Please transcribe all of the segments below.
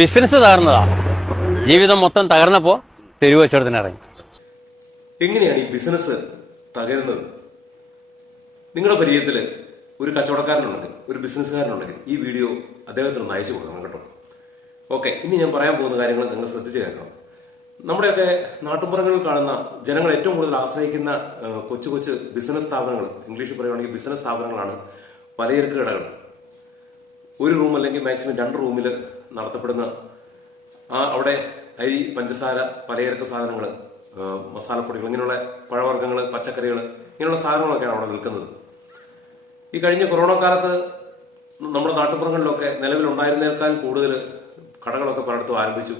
Business തകർന്നതാ. ജീവിതം മൊത്തം തകർന്നപ്പോ തെരുവ് കച്ചവടത്തിന് ഇറങ്ങി. എങ്ങനെയാണ് ഈ ബിസിനസ് തകരുന്നത്? നിങ്ങളുടെ പരിചയത്തില് ഒരു കച്ചവടക്കാരനുണ്ടെങ്കിൽ, ഒരു ബിസിനസ്സുകാരനുണ്ടെങ്കിൽ ഈ വീഡിയോ അദ്ദേഹത്തിന് ഒന്ന് അയച്ചു കൊടുക്കണം കേട്ടോ. ഓക്കെ, ഇനി ഞാൻ പറയാൻ പോകുന്ന കാര്യങ്ങൾ നിങ്ങൾ ശ്രദ്ധിച്ചു കേൾക്കണം. നമ്മുടെയൊക്കെ നാട്ടുമ്പുറങ്ങളിൽ കാണുന്ന ജനങ്ങൾ ഏറ്റവും കൂടുതൽ ആശ്രയിക്കുന്ന കൊച്ചു കൊച്ചു ബിസിനസ് സ്ഥാപനങ്ങൾ, ഇംഗ്ലീഷിൽ പറയുകയാണെങ്കിൽ ബിസിനസ് സ്ഥാപനങ്ങളാണ് പലചരക്ക് കടകൾ. ഒരു റൂം അല്ലെങ്കിൽ മാക്സിമം 2 റൂമിൽ നടത്തപ്പെടുന്ന അവിടെ അരി, പഞ്ചസാര, പലചരക്ക് സാധനങ്ങൾ, മസാലപ്പൊടികൾ, ഇങ്ങനെയുള്ള പഴവർഗ്ഗങ്ങൾ, പച്ചക്കറികൾ, ഇങ്ങനെയുള്ള സാധനങ്ങളൊക്കെയാണ് അവിടെ നിൽക്കുന്നത്. ഈ കഴിഞ്ഞ കൊറോണ കാലത്ത് നമ്മുടെ നാട്ടുപുറങ്ങളിലൊക്കെ നിലവിലുണ്ടായിരുന്നേക്കാൾ കൂടുതൽ കടകളൊക്കെ പലയിടത്തും ആരംഭിച്ചു.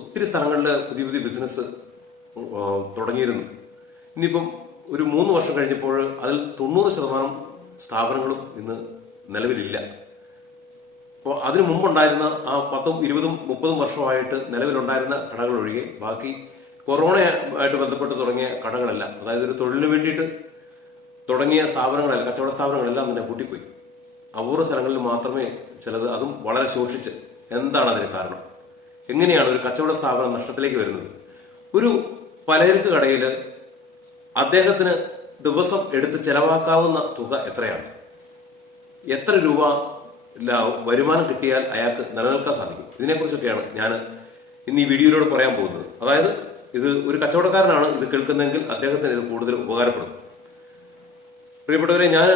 ഒത്തിരി സ്ഥലങ്ങളിൽ പുതിയ പുതിയ ബിസിനസ് തുടങ്ങിയിരുന്നു. ഇനിയിപ്പം ഒരു 3 വർഷം കഴിഞ്ഞപ്പോൾ അതിൽ 90% സ്ഥാപനങ്ങളും ഇന്ന് നിലവിലില്ല. അപ്പോൾ അതിനു മുമ്പുണ്ടായിരുന്ന ആ 10, 20, 30 വർഷമായിട്ട് നിലവിലുണ്ടായിരുന്ന കടകൾ ഒഴികെ ബാക്കി കൊറോണയായിട്ട് ബന്ധപ്പെട്ട് തുടങ്ങിയ കടകളെല്ലാം, അതായത് ഒരു തൊഴിലിന് വേണ്ടിയിട്ട് തുടങ്ങിയ സ്ഥാപനങ്ങളെല്ലാം, കച്ചവട സ്ഥാപനങ്ങളെല്ലാം തന്നെ പൂട്ടിപ്പോയി. അപൂർവ സ്ഥലങ്ങളിൽ മാത്രമേ ചിലത്, അതും വളരെ ശോഷിച്ച്. എന്താണ് അതിന് കാരണം? എങ്ങനെയാണ് ഒരു കച്ചവട സ്ഥാപനം നഷ്ടത്തിലേക്ക് വരുന്നത്? ഒരു പലചരക്ക് കടയിൽ അദ്ദേഹത്തിന് ദിവസം എടുത്ത് ചെലവാക്കാവുന്ന തുക എത്രയാണ്? എത്ര രൂപ വരുമാനം കിട്ടിയാൽ അയാൾക്ക് നിലനിൽക്കാൻ സാധിക്കും? ഇതിനെക്കുറിച്ചൊക്കെയാണ് ഞാൻ ഇന്ന് ഈ വീഡിയോയിലൂടെ പറയാൻ പോകുന്നത്. അതായത് ഇത് ഒരു കച്ചവടക്കാരനാണ് ഇത് കേൾക്കുന്നതെങ്കിൽ അദ്ദേഹത്തിന് ഇത് കൂടുതൽ ഉപകാരപ്പെടും. പ്രിയപ്പെട്ടവരെ, ഞാൻ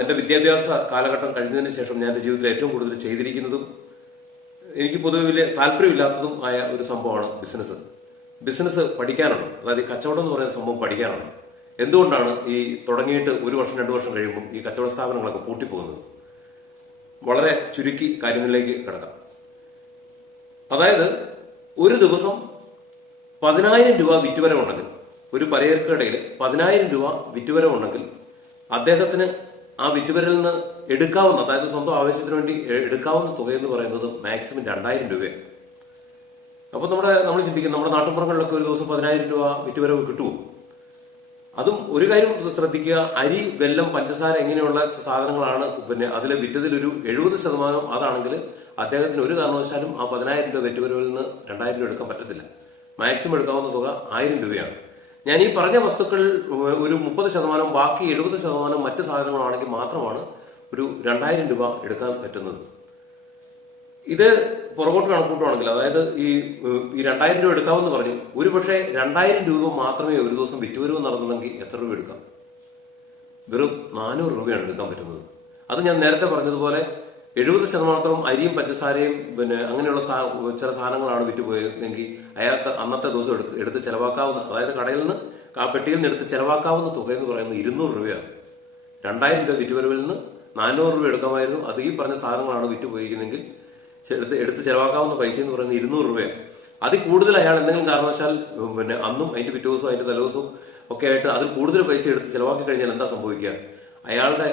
എന്റെ വിദ്യാഭ്യാസ കാലഘട്ടം കഴിഞ്ഞതിന് ശേഷം ഞാൻ എന്റെ ജീവിതത്തിൽ ഏറ്റവും കൂടുതൽ ചെയ്തിരിക്കുന്നതും എനിക്ക് പൊതുവെ വലിയ താല്പര്യമില്ലാത്തതും ആയ ഒരു സംഭവമാണ് ബിസിനസ്. ബിസിനസ് പഠിക്കാനാണ്, അതായത് ഈ കച്ചവടം എന്ന് പറയുന്ന സംഭവം പഠിക്കാനാണ്. എന്തുകൊണ്ടാണ് ഈ തുടങ്ങിയിട്ട് 1 വർഷം 2 വർഷം കഴിയുമ്പോൾ ഈ കച്ചവട സ്ഥാപനങ്ങളൊക്കെ പൂട്ടിപ്പോകുന്നത്? വളരെ ചുരുക്കി കാര്യങ്ങളിലേക്ക് കിടക്കാം. അതായത് ഒരു ദിവസം 10,000 രൂപ വിറ്റുവരവുണ്ടെങ്കിൽ, ഒരു പലചരക്ക് കടയിൽ 10,000 രൂപ വിറ്റുവരവുണ്ടെങ്കിൽ അദ്ദേഹത്തിന് ആ വിറ്റുവരയിൽ നിന്ന് എടുക്കാവുന്ന, അതായത് സ്വന്തം ആവശ്യത്തിന് വേണ്ടി എടുക്കാവുന്ന തുക എന്ന് പറയുന്നത് മാക്സിമം 2,000 രൂപയാണ്. അപ്പൊ നമ്മൾ ചിന്തിക്കും, നമ്മുടെ നാട്ടുമ്പുറങ്ങളിലൊക്കെ ഒരു ദിവസം 10,000 രൂപ വിറ്റുവരവ് കിട്ടുമോ? അതും ഒരു കാര്യം ശ്രദ്ധിക്കുക, അരി, വെല്ലം, പഞ്ചസാര ഇങ്ങനെയുള്ള സാധനങ്ങളാണ് അതിൽ വിറ്റതിൽ ഒരു 70% അതാണെങ്കിൽ അദ്ദേഹത്തിന് ഒരു കാരണവശാലും ആ 10,000 രൂപ വിറ്റുവരവിൽ നിന്ന് 2,000 രൂപ എടുക്കാൻ പറ്റത്തില്ല. മാക്സിമം എടുക്കാവുന്ന തുക 1,000 രൂപയാണ്. ഞാൻ ഈ പറഞ്ഞ വസ്തുക്കൾ ഒരു 30%, ബാക്കി 70% മറ്റ് സാധനങ്ങളാണെങ്കിൽ മാത്രമാണ് ഒരു 2,000 രൂപ എടുക്കാൻ പറ്റുന്നത്. ഇത് പുറകോട്ട് കണക്കൂട്ടുവാണെങ്കിൽ, അതായത് ഈ 2,000 രൂപ എടുക്കാമെന്ന് പറഞ്ഞു, ഒരു പക്ഷേ 2,000 രൂപ മാത്രമേ ഒരു ദിവസം വിറ്റുവരവ് നടന്നുണ്ടെങ്കിൽ എത്ര രൂപ എടുക്കാം? വെറും 400 രൂപയാണ് എടുക്കാൻ പറ്റുന്നത്. അത് ഞാൻ നേരത്തെ പറഞ്ഞതുപോലെ 70% അരിയും പഞ്ചസാരയും അങ്ങനെയുള്ള ചില സാധനങ്ങളാണ് വിറ്റുപോയതെങ്കിൽ അയാൾക്ക് അന്നത്തെ ദിവസം എടുത്ത് ചെലവാക്കാവുന്ന, അതായത് കടയിൽ നിന്ന് ആ പെട്ടിയിൽ നിന്ന് എടുത്ത് ചെലവാക്കാവുന്ന തുക എന്ന് പറയുന്നത് 200 രൂപയാണ്. 2,000 രൂപ വിറ്റുവരവിൽ നിന്ന് 400 രൂപ എടുക്കാമായിരുന്നു. അത് ഈ പറഞ്ഞ സാധനങ്ങളാണ് വിറ്റുപോയിരിക്കുന്നെങ്കിൽ എടുത്ത് ചെലവാക്കാവുന്ന പൈസ എന്ന് പറയുന്നത് 200 രൂപയാണ്. അതിൽ കൂടുതൽ അയാൾ എന്തെങ്കിലും കാരണവശാൽ അന്നും അതിന്റെ പിറ്റേ ദിവസവും അതിന്റെ തലേദിവസവും ഒക്കെ ആയിട്ട് അതിൽ കൂടുതൽ പൈസ എടുത്ത് ചെലവാക്കി കഴിഞ്ഞാൽ എന്താ സംഭവിക്കുക? അയാളുടെ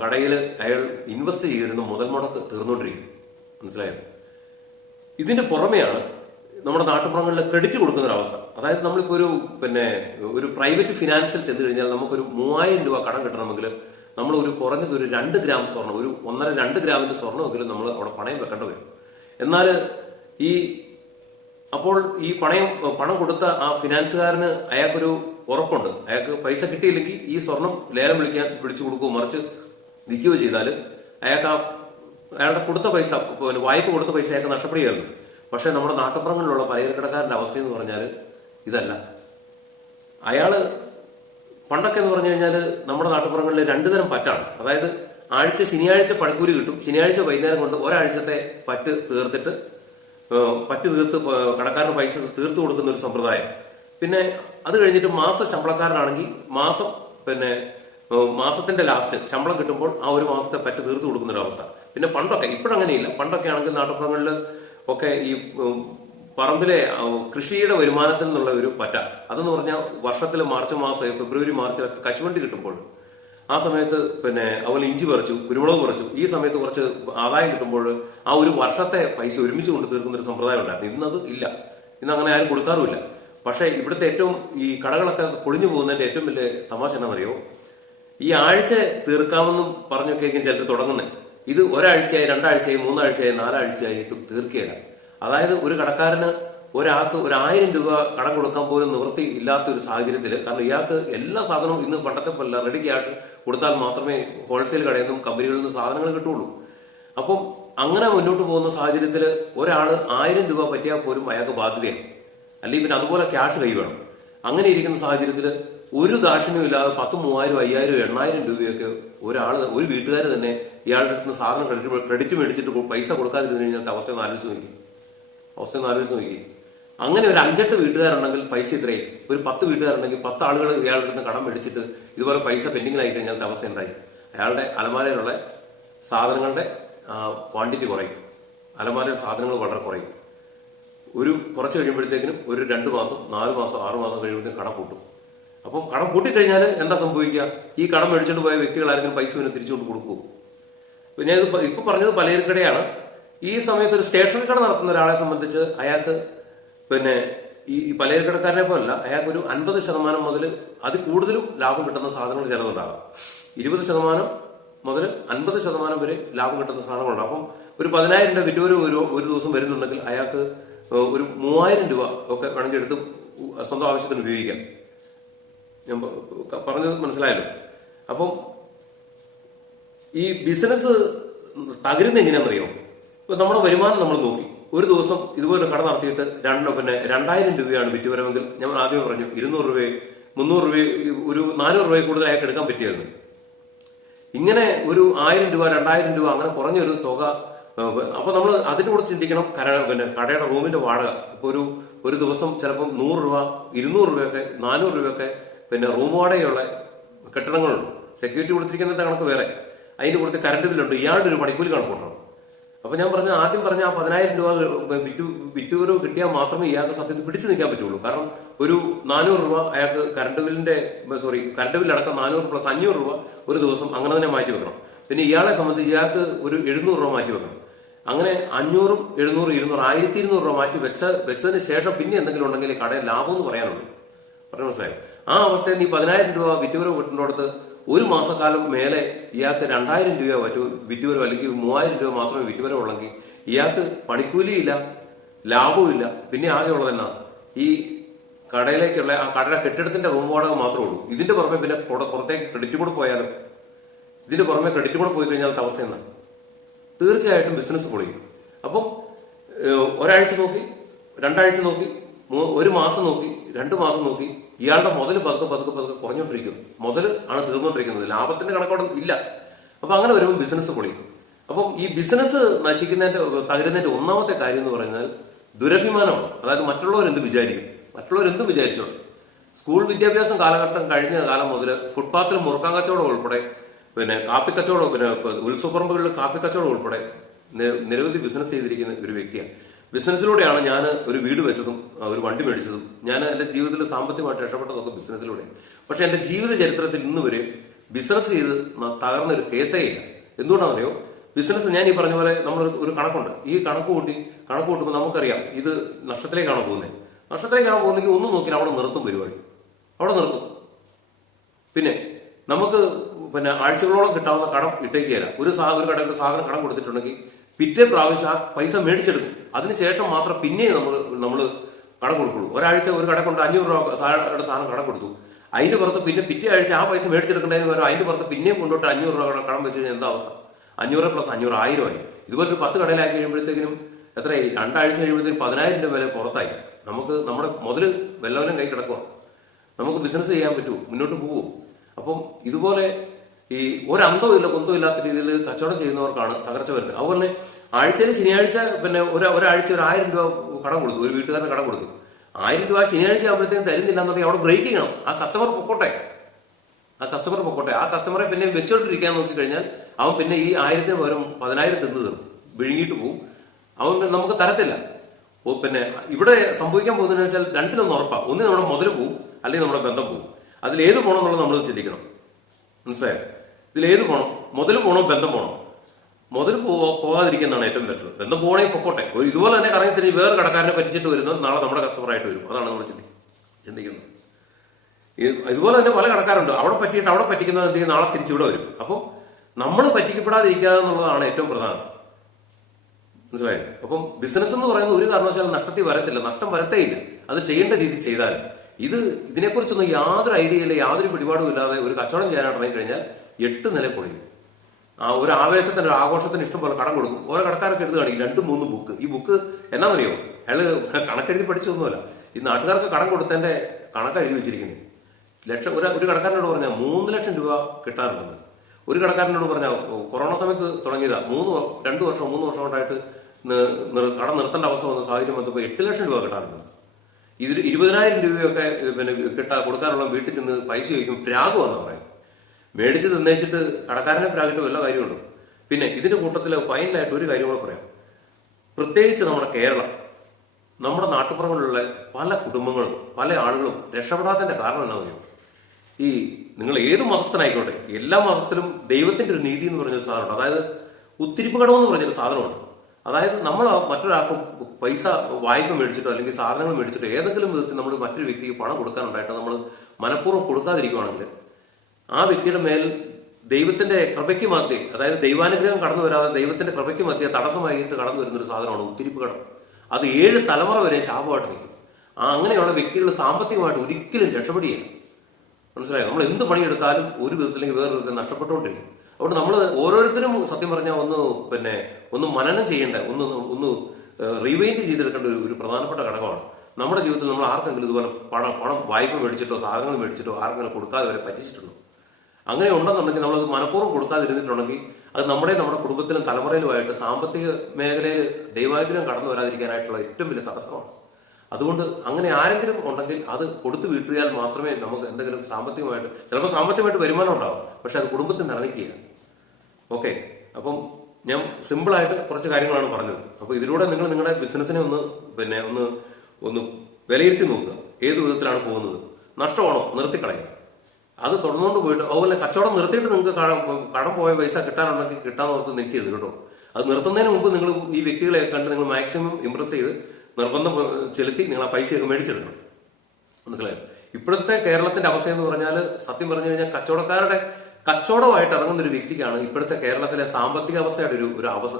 കടയിൽ അയാൾ ഇൻവെസ്റ്റ് ചെയ്തിരുന്ന മുതൽ മുടക്ക് തീർന്നുകൊണ്ടിരിക്കും. മനസ്സിലായോ? ഇതിന്റെ പുറമെയാണ് നമ്മുടെ നാട്ടുപുറങ്ങളിൽ ക്രെഡിറ്റ് കൊടുക്കുന്ന ഒരു അവസ്ഥ. അതായത് നമ്മളിപ്പോ ഒരു പ്രൈവറ്റ് ഫിനാൻസിൽ ചെന്ന് കഴിഞ്ഞാൽ നമുക്കൊരു 3,000 രൂപ കടം കിട്ടണമെങ്കിൽ നമ്മൾ ഒരു കുറഞ്ഞത് ഒരു 2 ഗ്രാം സ്വർണം, ഒരു 1.5-2 ഗ്രാമിന്റെ സ്വർണ്ണമെങ്കിലും നമ്മൾ അവിടെ പണയം വെക്കേണ്ടി വരും. എന്നാൽ അപ്പോൾ ഈ പണം കൊടുത്ത ആ ഫിനാൻസുകാരന് അയാൾക്കൊരു ഉറപ്പുണ്ട്, അയാൾക്ക് പൈസ കിട്ടിയില്ലെങ്കിൽ ഈ സ്വർണം ലേലം വിളിച്ചു കൊടുക്കുകയോ മറിച്ച് വിൽക്കുകയോ ചെയ്താൽ അയാളുടെ കൊടുത്ത പൈസ, വായ്പ കൊടുത്ത പൈസ അയാൾക്ക് നഷ്ടപ്പെടുകയായിരുന്നു. പക്ഷെ നമ്മുടെ നാട്ടുപുറങ്ങളിലുള്ള പലചരക്കടക്കാരന്റെ അവസ്ഥ എന്ന് പറഞ്ഞാൽ ഇതല്ല. അയാള് പണ്ടൊക്കെ എന്ന് പറഞ്ഞു കഴിഞ്ഞാൽ നമ്മുടെ നാട്ടുപുറങ്ങളിൽ 2 തരം പറ്റാണ്. അതായത് ശനിയാഴ്ച പണിക്കൂലി കിട്ടും, ശനിയാഴ്ച വൈകുന്നേരം കൊണ്ട് ഒരാഴ്ചത്തെ പറ്റ് തീർത്ത് കടക്കാരന് പൈസ തീർത്തു കൊടുക്കുന്ന ഒരു സമ്പ്രദായം. പിന്നെ അത് കഴിഞ്ഞിട്ട് മാസ ശമ്പളക്കാരനാണെങ്കിൽ മാസത്തിന്റെ ലാസ്റ്റ് ശമ്പളം കിട്ടുമ്പോൾ ആ ഒരു മാസത്തെ പറ്റ് തീർത്തു കൊടുക്കുന്ന ഒരു അവസ്ഥ. പിന്നെ പണ്ടൊക്കെ, ഇപ്പോഴങ്ങനെയില്ല, പണ്ടൊക്കെ ആണെങ്കിൽ നാട്ടുപുറങ്ങളിൽ ഒക്കെ ഈ പറമ്പിലെ കൃഷിയുടെ വരുമാനത്തിൽ നിന്നുള്ള ഒരു പറ്റ, അതെന്ന് പറഞ്ഞാൽ വർഷത്തിൽ മാർച്ച് മാസം, ഫെബ്രുവരി മാർച്ചിലൊക്കെ കശുവണ്ടി കിട്ടുമ്പോൾ ആ സമയത്ത് അതുപോലെ ഇഞ്ചി പറിച്ചു, കുരുമുളക് പറിച്ചു, ഈ സമയത്ത് കുറച്ച് ആദായം കിട്ടുമ്പോൾ ആ ഒരു വർഷത്തെ പൈസ ഒരുമിച്ച് കൊണ്ട് തീർക്കുന്ന ഒരു സമ്പ്രദായം ഉണ്ടായിരുന്നു. ഇന്നത് ഇല്ല, ഇന്ന് അങ്ങനെ ആരും കൊടുക്കാറുമില്ല. പക്ഷെ ഇവിടുത്തെ ഏറ്റവും ഈ കടകളൊക്കെ പൊളിഞ്ഞു പോകുന്നതിന്റെ ഏറ്റവും വലിയ തമാശ എന്താണെന്നറിയോ? ഈ ആഴ്ച തീർക്കാമെന്നും പറഞ്ഞൊക്കെ ചിലർ തുടങ്ങുന്നത്. ഇത് ഒരാഴ്ചയായി, രണ്ടാഴ്ചയായി, മൂന്നാഴ്ചയായി, നാലാഴ്ചയായിട്ടും തീർക്കുകയില്ല. അതായത് ഒരു കടക്കാരന് ഒരാൾക്ക് 1000 രൂപ കടം കൊടുക്കാൻ പോലും നിവൃത്തി ഇല്ലാത്ത ഒരു സാഹചര്യത്തിൽ, കാരണം ഇയാൾക്ക് എല്ലാ സാധനവും ഇന്ന് പണ്ടത്തെ പോലെ റെഡി ക്യാഷ് കൊടുത്താൽ മാത്രമേ ഹോൾസെയിൽ കടയിൽ നിന്നും കമ്പനികളിൽ നിന്നും സാധനങ്ങൾ കിട്ടുള്ളൂ. അപ്പം അങ്ങനെ മുന്നോട്ട് പോകുന്ന സാഹചര്യത്തിൽ ഒരാൾ 1000 രൂപ പറ്റിയാൽ പോലും അയാൾക്ക് ബാധ്യതയാണ്, അല്ലെങ്കിൽ പിന്നെ അതുപോലെ ക്യാഷ് കൈ വേണം. അങ്ങനെ ഇരിക്കുന്ന സാഹചര്യത്തിൽ ഒരു ദാക്ഷിണ്യം ഇല്ലാതെ 10, 3000, 5000, 8000 രൂപയൊക്കെ ഒരു വീട്ടുകാർ തന്നെ ഇയാളുടെ അടുത്ത് സാധനം ക്രെഡിറ്റ് മേടിച്ചിട്ട് പൈസ കൊടുക്കാതിരുന്നു കഴിഞ്ഞാൽ അവസ്ഥ ഒന്ന് ആലോചിച്ച് നോക്കി. അങ്ങനെ ഒരു 5-8 വീട്ടുകാരുണ്ടെങ്കിൽ പൈസ ഇത്രയും, ഒരു 10 വീട്ടുകാരുണ്ടെങ്കിൽ 10 ആളുകൾ ഇയാളുടെ അടുത്ത് കടം മേടിച്ചിട്ട് ഇതുപോലെ പൈസ പെൻഡിങ്ങിലായി കഴിഞ്ഞാൽ അവസ്ഥ എന്തായി? അയാളുടെ അലമാരയിലുള്ള സാധനങ്ങളുടെ ക്വാണ്ടിറ്റി കുറയും, അലമാരയിൽ സാധനങ്ങൾ വളരെ കുറയും. കുറച്ച് കഴിയുമ്പോഴത്തേക്കിനും ഒരു 2 മാസം, 4 മാസം, 6 മാസം കഴിയുമ്പോഴത്തേക്കും കടം പൂട്ടും. അപ്പം കടം പൂട്ടിക്കഴിഞ്ഞാൽ എന്താ സംഭവിക്കുക? ഈ കടം മേടിച്ചുകൊണ്ട് പോയ വ്യക്തികളായിരിക്കും പൈസ പിന്നെ തിരിച്ചുകൊണ്ട് കൊടുക്കും. പിന്നെ ഇപ്പൊ പറഞ്ഞത് പലചരക്കടയാണ്. ഈ സമയത്ത് ഒരു സ്റ്റേഷനറി കട നടത്തുന്ന ഒരാളെ സംബന്ധിച്ച് അയാൾക്ക് പിന്നെ ഈ പലചരക്കടക്കാരനെ പോലല്ല, അയാൾക്ക് ഒരു 50% മുതൽ അതിൽ കൂടുതലും ലാഭം കിട്ടുന്ന സാധനങ്ങൾ ചിലതുണ്ടാകാം. 20% മുതൽ 50% വരെ ലാഭം കിട്ടുന്ന സാധനങ്ങളുണ്ട്. അപ്പം ഒരു 10,000 രൂപ വിറ്റൂര് ഒരു ദിവസം വരുന്നുണ്ടെങ്കിൽ അയാൾക്ക് ഒരു 3000 രൂപ ഒക്കെ വേണമെങ്കിൽ എടുത്ത് സ്വന്തം ആവശ്യത്തിന് ഉപയോഗിക്കാം. ഞാൻ പറഞ്ഞത് മനസ്സിലായല്ലോ. അപ്പം ഈ ബിസിനസ് തകരുന്ന എങ്ങനെയാണെന്നറിയോ? ഇപ്പൊ നമ്മുടെ വരുമാനം നമ്മൾ നോക്കി, ഒരു ദിവസം ഇതുപോലെ കട നടത്തിയിട്ട് 2000 രൂപയാണ് വിറ്റുവരവെങ്കിൽ, ഞാൻ ആദ്യം പറഞ്ഞു 200 രൂപയോ 300 രൂപയോ ഒരു 400 രൂപയെ കൂടുതൽ അയാൾക്ക് എടുക്കാൻ പറ്റിയായിരുന്നു. ഇങ്ങനെ ഒരു 1000 രൂപ, 2000 രൂപ അങ്ങനെ കുറഞ്ഞൊരു തുക. അപ്പൊ നമ്മൾ അതിന്റെ കൂടെ ചിന്തിക്കണം കടയുടെ റൂമിന്റെ വാടക. ഇപ്പൊ ഒരു ദിവസം ചിലപ്പം 100 രൂപ, 200 രൂപയൊക്കെ, 400 രൂപയൊക്കെ റൂം വാടകയുള്ള കെട്ടിടങ്ങളുണ്ട്. സെക്യൂരിറ്റി കൊടുത്തിരിക്കുന്നതിന്റെ കണക്ക് വേറെ, അതിന്റെ കൂടുതൽ കറണ്ട് ബില്ലുണ്ട്, ഇയാളുടെ ഒരു പണിക്കൂലി കണക്കൂട്ടണം. അപ്പൊ ഞാൻ ആദ്യം പറഞ്ഞ ആ 10,000 രൂപ വിറ്റുവരവ് കിട്ടിയാൽ മാത്രമേ ഇയാൾക്ക് സത്യത്തിൽ പിടിച്ചു നിൽക്കാൻ പറ്റുള്ളൂ. കാരണം ഒരു 400 രൂപ അയാൾക്ക് കറണ്ട് ബില്ലടക്കം 400 + 500 രൂപ ഒരു ദിവസം അങ്ങനെ തന്നെ മാറ്റി വെക്കണം. പിന്നെ ഇയാളെ സംബന്ധിച്ച് ഇയാൾക്ക് ഒരു 700 രൂപ മാറ്റി വെക്കണം. അങ്ങനെ 500, 700, 200, 1200 രൂപ മാറ്റി വെച്ചതിന് ശേഷം പിന്നെ എന്തെങ്കിലും ഉണ്ടെങ്കിൽ കടയിൽ ലാഭം എന്ന് പറയാനുള്ളൂ. പറഞ്ഞു മനസ്സിലായോ? ആ അവസ്ഥയിൽ ഈ 10,000 രൂപ വിറ്റുവരവ് കിട്ടുന്നിടത്ത് ഒരു മാസക്കാലം മേലെ ഇയാൾക്ക് 2000 രൂപ വിറ്റുവരവ്, അല്ലെങ്കിൽ 3000 രൂപ മാത്രമേ വിറ്റുവരവുള്ളെങ്കിൽ ഇയാൾക്ക് പണിക്കൂലിയില്ല, ലാഭവും ഇല്ല. പിന്നെ ആകെയുള്ളതെന്നാ ഈ കടയിലേക്കുള്ള ആ കടയുടെ കെട്ടിടത്തിന്റെ റൂം വാടക മാത്രമേ ഉള്ളൂ. ഇതിന്റെ പുറമെ പിന്നെ പുറത്തേക്ക് ക്രെഡിറ്റ് കൂടെ പോയാലും, ഇതിന്റെ പുറമെ ക്രെഡിറ്റ് കൂടെ പോയി കഴിഞ്ഞാൽ അവസ്ഥ എന്നാ? തീർച്ചയായിട്ടും ബിസിനസ് പൊളിയും. അപ്പം ഒരാഴ്ച നോക്കി, 2 ആഴ്ച നോക്കി, 1 മാസം നോക്കി, 2 മാസം നോക്കി, ഇയാളുടെ മുതൽ പതുക്കെ കുറഞ്ഞുകൊണ്ടിരിക്കുന്നു. മുതൽ ആണ് തീർന്നുകൊണ്ടിരിക്കുന്നത്, ലാഭത്തിന്റെ കണക്കോടൊന്നും ഇല്ല. അപ്പൊ അങ്ങനെ വരുമ്പോൾ ബിസിനസ് പൊളിയും. അപ്പം ഈ ബിസിനസ് തകരുന്നതിന്റെ ഒന്നാമത്തെ കാര്യം എന്ന് പറയുന്നത് ദുരഭിമാനമാണ്. അതായത് മറ്റുള്ളവരെന്ത് വിചാരിച്ചോളൂ. സ്കൂൾ വിദ്യാഭ്യാസം കാലഘട്ടം കഴിഞ്ഞ കാലം മുതൽ ഫുട്പാത്തിൽ മുറുക്കാൻ കച്ചവടം ഉൾപ്പെടെ, കാപ്പി കച്ചവടം, ഉത്സവപ്പറമ്പുകളിൽ കാപ്പി കച്ചവടം ഉൾപ്പെടെ നിരവധി ബിസിനസ് ചെയ്തിരിക്കുന്ന ഒരു വ്യക്തിയാണ്. ബിസിനസ്സിലൂടെയാണ് ഞാൻ ഒരു വീട് വെച്ചതും ഒരു വണ്ടി മേടിച്ചതും. ഞാൻ എന്റെ ജീവിതത്തിൽ സാമ്പത്തികമായിട്ട് രക്ഷപ്പെട്ടതൊക്കെ ബിസിനസ്സിലൂടെ. പക്ഷെ എന്റെ ജീവിത ചരിത്രത്തിൽ ഇന്ന് വരെ ബിസിനസ് ചെയ്ത് തകർന്ന ഒരു കേസേ ഇല്ല. എന്തുകൊണ്ടാണെന്നറിയോ? ബിസിനസ് ഞാൻ ഈ പറഞ്ഞ പോലെ നമ്മൾ ഒരു കണക്കുണ്ട്. ഈ കണക്ക് കൂട്ടുമ്പോൾ നമുക്കറിയാം ഇത് നഷ്ടത്തിലേക്കാണോ പോകുന്നത്. നഷ്ടത്തിലേക്കാണോ പോകുന്നെങ്കിൽ ഒന്നും നോക്കിയാൽ അവിടെ നിർത്തും പരിപാടി, അവിടെ നിർത്തും. പിന്നെ നമുക്ക് ആഴ്ചകളോളം കിട്ടാവുന്ന കടം ഇട്ടേക്കുകയില്ല. ഒരു കടയിൽ സാധനം കടം കൊടുത്തിട്ടുണ്ടെങ്കിൽ പിറ്റേ പ്രാവശ്യം ആ പൈസ മേടിച്ചെടുക്കും. അതിനുശേഷം മാത്രം പിന്നെ നമ്മൾ കടം കൊടുക്കുള്ളൂ. ഒരാഴ്ച ഒരു കട കൊണ്ട് 500 രൂപ സാധനം കടം കൊടുത്തു, അതിന്റെ പുറത്ത് പിന്നെ പിറ്റേ ആഴ്ച ആ പൈസ മേടിച്ചെടുക്കേണ്ടതിന് പകരം അതിന്റെ പുറത്ത് പിന്നെയും കൊണ്ടോട്ട് 500 രൂപ കടം വെച്ച് കഴിഞ്ഞാൽ എന്താ അവസ്ഥ? 500 + 500 1000 ആയി. ഇതുപോലെ ഒരു 10 കടയിലാക്കി കഴിയുമ്പോഴത്തേക്കിനും എത്രയായി? 2 ആഴ്ച കഴിയുമ്പോഴത്തേക്കും 10,000 രൂപ വരെ പുറത്തായി. നമുക്ക് നമ്മുടെ മുതല് വല്ലവനും കൈ കിടക്കുക. നമുക്ക് ബിസിനസ് ചെയ്യാൻ പറ്റുമോ? മുന്നോട്ട് പോവോ? അപ്പം ഇതുപോലെ ഈ ഒരന്തവും ഇല്ല കുന്തവും ഇല്ലാത്ത രീതിയിൽ കച്ചവടം ചെയ്യുന്നവർക്കാണ് തകർച്ച വരുന്നത്. അതുപോലെ ആഴ്ചയിൽ ശനിയാഴ്ച ഒരാഴ്ച ഒരു 1000 രൂപ കടം കൊടുത്തു, ഒരു വീട്ടുകാരന് കടം കൊടുത്തു. 1000 രൂപ ശനിയാഴ്ച ആകുമ്പോഴത്തേക്കും തരുന്നില്ല എന്നുണ്ടെങ്കിൽ അവിടെ ബ്രേക്ക് ചെയ്യണം. ആ കസ്റ്റമർ പൊക്കോട്ടെ. ആ കസ്റ്റമറെ പിന്നെ വെച്ചോണ്ടിരിക്കാൻ നോക്കിക്കഴിഞ്ഞാൽ അവൻ പിന്നെ ഈ 1000-ന് പകരം 10,000 തിന്നു തരും, വിഴുങ്ങിയിട്ട് പോകും. അവൻ നമുക്ക് തരത്തില്ല. പിന്നെ ഇവിടെ സംഭവിക്കാൻ പോകുന്നതെന്ന് വെച്ചാൽ രണ്ടിലൊന്നും ഉറപ്പാ. ഒന്ന് നമ്മുടെ മുതൽ പോവും, അല്ലെങ്കിൽ നമ്മുടെ ബന്ധം പോവും. അതിലേത് പോകണം എന്നുള്ളത് നമ്മൾ ചിന്തിക്കണം. മനസ്സിലായോ? ഇതിലേത് പോകണം? മുതൽ പോകണോ ബന്ധം പോകണോ? മുതൽ പോകാതിരിക്കുന്നതാണ് ഏറ്റവും ബെറ്റർ. ബന്ധം പോകണമെങ്കിൽ പൊക്കോട്ടെ. ഇതുപോലെ തന്നെ കറങ്ങി തിരിഞ്ഞ് വേറെ കടക്കാരനെ പറ്റിച്ചിട്ട് വരുന്നത് നാളെ നമ്മുടെ കസ്റ്റമറായിട്ട് വരും. അതാണ് നമ്മൾ ചിന്തിക്കുന്നത്. ഇതുപോലെ തന്നെ പല കടക്കാരുണ്ട്. അവിടെ പറ്റിക്കുന്നവർ എന്ത് ചെയ്യും? നാളെ തിരിച്ചിവിടെ വരും. അപ്പം നമ്മൾ പറ്റിക്കപ്പെടാതിരിക്കുക എന്നുള്ളതാണ് ഏറ്റവും പ്രധാനം. മനസ്സിലായോ? അപ്പം ബിസിനസ് എന്ന് പറയുന്നത് ഒരു കാരണവശാലും നഷ്ടത്തിൽ വരത്തില്ല, നഷ്ടം വരത്തേയില്ല. അത് ചെയ്യേണ്ട രീതി ചെയ്താലും. ഇതിനെക്കുറിച്ചൊന്നും യാതൊരു ഐഡിയ ഇല്ല, യാതൊരു പിടിപാടും ഇല്ലാതെ ഒരു കച്ചവടം ചെയ്യാനായിട്ട് ഇറങ്ങിക്കഴിഞ്ഞാൽ 8 നില പൊളിയും. ഒരു ആവേശത്തിന്, ഒരു ആഘോഷത്തിന് ഇഷ്ടം പോലെ കടം കൊടുക്കും. ഓരോ കടക്കാരൊക്കെ എടുത്ത് കാണിക്കും 2-3 ബുക്ക്. ഈ ബുക്ക് എന്നാണെന്നറിയോ? അയാള് കണക്കെഴുതി പഠിച്ചൊന്നുമല്ല. ഈ നാട്ടുകാർക്ക് കടം കൊടുത്തതിന്റെ കണക്ക് എഴുതി വെച്ചിരിക്കുന്നത്. ഒരു കടക്കാരനോട് പറഞ്ഞാൽ 3 ലക്ഷം രൂപ കിട്ടാറുണ്ട്. ഒരു കടക്കാരനോട് പറഞ്ഞാൽ കൊറോണ സമയത്ത് തുടങ്ങിയതാ, 2 വർഷം 3 വർഷം കൊണ്ടായിട്ട് കടം നിർത്തേണ്ട അവസ്ഥ വന്ന സാഹചര്യം വന്നപ്പോൾ 8 ലക്ഷം രൂപ കിട്ടാറുണ്ട്. ഇതിൽ 20,000 രൂപയൊക്കെ കൊടുക്കാനുള്ള വീട്ടിൽ ചെന്ന് പൈസ ചോദിക്കും. പ്രാഗ് വന്നു പറയും. മേടിച്ച് തിന്നേച്ചിട്ട് കടക്കാരനെ പ്രാഗിട്ട് വല്ല കാര്യമുള്ളൂ. പിന്നെ ഇതിന്റെ കൂട്ടത്തിൽ ഫൈനലായിട്ട് ഒരു കാര്യം കൂടെ പറയാം. പ്രത്യേകിച്ച് നമ്മുടെ കേരളം, നമ്മുടെ നാട്ടുപുറങ്ങളിലുള്ള പല കുടുംബങ്ങളും പല ആളുകളും രക്ഷപ്പെടാത്തതിന്റെ കാരണം എന്താ പറയുക? ഈ നിങ്ങൾ ഏത് മതസ്ഥനായിക്കോട്ടെ, എല്ലാ മതത്തിലും ദൈവത്തിന്റെ ഒരു നീതി എന്ന് പറഞ്ഞൊരു സാധനമുണ്ട്. അതായത് ഉത്തിരിപ്പ് കടം എന്ന് പറഞ്ഞൊരു സാധനമുണ്ട്. അതായത് നമ്മൾ മറ്റൊരാൾക്ക് പൈസ വായ്പ മേടിച്ചിട്ടോ അല്ലെങ്കിൽ സാധനങ്ങൾ മേടിച്ചിട്ടോ ഏതെങ്കിലും വിധത്തിൽ നമ്മൾ മറ്റൊരു വ്യക്തിക്ക് പണം കൊടുക്കാനുണ്ടായിട്ട് നമ്മൾ മനഃപൂർവ്വം കൊടുക്കാതിരിക്കുകയാണെങ്കിൽ ആ വ്യക്തിയുടെ മേൽ ദൈവത്തിന്റെ കൃപയ്ക്ക് മധ്യേ, അതായത് ദൈവാനുഗ്രഹം കടന്നു വരാതെ ദൈവത്തിന്റെ കൃപയ്ക്ക് മധ്യേ തടസ്സമായിട്ട് കടന്നു വരുന്നൊരു സാധനമാണ് ഉത്തിരിപ്പ് കടം. അത് 7 തലമുറ വരെ ശാപമായിട്ട് നിൽക്കും. അങ്ങനെയുള്ള വ്യക്തികൾ സാമ്പത്തികമായിട്ട് ഒരിക്കലും രക്ഷപ്പെടുകയില്ല. മനസ്സിലായോ? നമ്മൾ എന്ത് പണിയെടുത്താലും ഒരു വിധത്തിലേക്ക് വേറൊരു വിധത്തിൽ നഷ്ടപ്പെട്ടുകൊണ്ടിരിക്കും. അതുകൊണ്ട് നമ്മൾ ഓരോരുത്തരും സത്യം പറഞ്ഞാൽ ഒന്ന് മനനം ചെയ്യേണ്ട, ഒന്ന് റിവൈൻഡ് ചെയ്തെടുക്കേണ്ട ഒരു പ്രധാനപ്പെട്ട ഘടകമാണ്. നമ്മുടെ ജീവിതത്തിൽ നമ്മൾ ആർക്കെങ്കിലും ഇതുപോലെ പണം വായ്പ മേടിച്ചിട്ടോ സാധനങ്ങൾ മേടിച്ചിട്ടോ ആർക്കെങ്കിലും കൊടുക്കാതെ വരെ പറ്റിച്ചിട്ടുണ്ടോ? അങ്ങനെ ഉണ്ടെന്നുണ്ടെങ്കിൽ നമ്മളത് മനഃപൂർവ്വം കൊടുക്കാതിരുന്നിട്ടുണ്ടെങ്കിൽ അത് നമ്മുടെ കുടുംബത്തിലും തലമുറയിലുമായിട്ട് സാമ്പത്തിക മേഖലയിൽ ദൈവാനുഗ്രഹം കടന്നു വരാതിരിക്കാനായിട്ടുള്ള ഏറ്റവും വലിയ തടസ്സമാണ്. അതുകൊണ്ട് അങ്ങനെ ആരെങ്കിലും ഉണ്ടെങ്കിൽ അത് കൊടുത്തു വീട്ടിയാൽ മാത്രമേ നമുക്ക് എന്തെങ്കിലും സാമ്പത്തികമായിട്ട്, ചിലപ്പോൾ സാമ്പത്തികമായിട്ട് വരുമാനം ഉണ്ടാവും, പക്ഷെ അത് കുടുംബത്തിൽ നിറങ്ങിക്കുക. ഓക്കെ, അപ്പം ഞാൻ സിമ്പിളായിട്ട് കുറച്ച് കാര്യങ്ങളാണ് പറഞ്ഞത്. അപ്പോൾ ഇതിലൂടെ നിങ്ങൾ നിങ്ങളുടെ ബിസിനസ്സിനെ ഒന്ന് വിലയിരുത്തി നോക്കുക. ഏത് വിധത്തിലാണ് പോകുന്നത്? നഷ്ടമാണോ? നിർത്തിക്കളയുക. അത് തുടർന്നുകൊണ്ട് പോയിട്ട് അതുപോലെ കച്ചവടം നിർത്തിയിട്ട് നിങ്ങൾക്ക് കടം പോയ പൈസ കിട്ടാനുണ്ടെങ്കിൽ കിട്ടാൻ നിൽക്കരുത് കേട്ടോ. അത് നിർത്തുന്നതിന് മുമ്പ് നിങ്ങൾ ഈ വ്യക്തികളെ കണ്ട് നിങ്ങൾ മാക്സിമം ഇംപ്രസ് ചെയ്ത് നിർബന്ധം ചെലുത്തി നിങ്ങൾ ആ പൈസയൊക്കെ മേടിച്ചെടുക്കണം. മനസ്സിലായോ? ഇപ്പോഴത്തെ കേരളത്തിന്റെ അവസ്ഥ എന്ന് പറഞ്ഞാൽ സത്യം പറഞ്ഞു കഴിഞ്ഞാൽ കച്ചവടമായിട്ട് ഇറങ്ങുന്ന ഒരു വ്യക്തിക്കാണ് ഇപ്പോഴത്തെ കേരളത്തിലെ സാമ്പത്തിക അവസ്ഥയുടെ ഒരു അവസ്ഥ,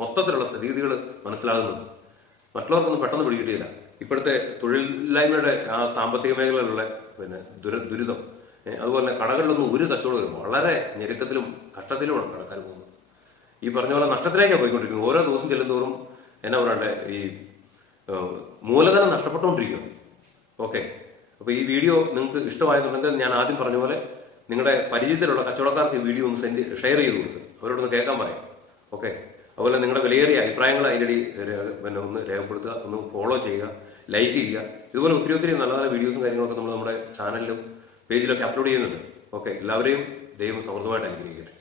മൊത്തത്തിലുള്ള സ്ഥിതിഗതികൾ മനസ്സിലാകുന്നത്. മറ്റുള്ളവർക്കൊന്നും പെട്ടെന്ന് പിടികിട്ടിയില്ല. ഇപ്പോഴത്തെ തൊഴിലില്ലായ്മയുടെ ആ സാമ്പത്തിക മേഖലയിലുള്ള ദുരിതം, അതുപോലെ കടകളിലൊന്നും ഒരു കച്ചവടം വരും വളരെ ഞെരുക്കത്തിലും കഷ്ടത്തിലുമാണ് കടക്കാർ പോകുന്നത്. ഈ പറഞ്ഞ പോലെ നഷ്ടത്തിലേക്കാണ് പോയിക്കൊണ്ടിരിക്കുന്നത്. ഓരോ ദിവസം ചെല്ലുന്തോറും എന്നാ പറയണ്ടേ, ഈ മൂലധനം നഷ്ടപ്പെട്ടുകൊണ്ടിരിക്കുന്നു. ഓക്കെ, അപ്പൊ ഈ വീഡിയോ നിങ്ങൾക്ക് ഇഷ്ടമായെന്നുണ്ടെങ്കിൽ ഞാൻ ആദ്യം പറഞ്ഞ പോലെ നിങ്ങളുടെ പരിചയത്തിലുള്ള കച്ചവടക്കാർക്ക് ഈ വീഡിയോ ഒന്ന് ഷെയർ ചെയ്ത് കൊടുക്കുക, അവരോടൊന്ന് കേൾക്കാൻ പറയാം. ഓക്കെ, അതുപോലെ നിങ്ങളുടെ വിലയേറിയ അഭിപ്രായങ്ങൾ അതിൻ്റെ ഒന്ന് രേഖപ്പെടുത്തുക, ഒന്ന് ഫോളോ ചെയ്യുക, ലൈക്ക് ചെയ്യുക. ഇതുപോലെ ഒത്തിരി നല്ല നല്ല വീഡിയോസും കാര്യങ്ങളൊക്കെ നമ്മൾ നമ്മുടെ ചാനലിലും പേജിലൊക്കെ അപ്ലോഡ് ചെയ്യുന്നുണ്ട്. ഓക്കെ, എല്ലാവരെയും ദൈവം സമൃദ്ധമായിട്ട് അനുഗ്രഹിക്കട്ടെ.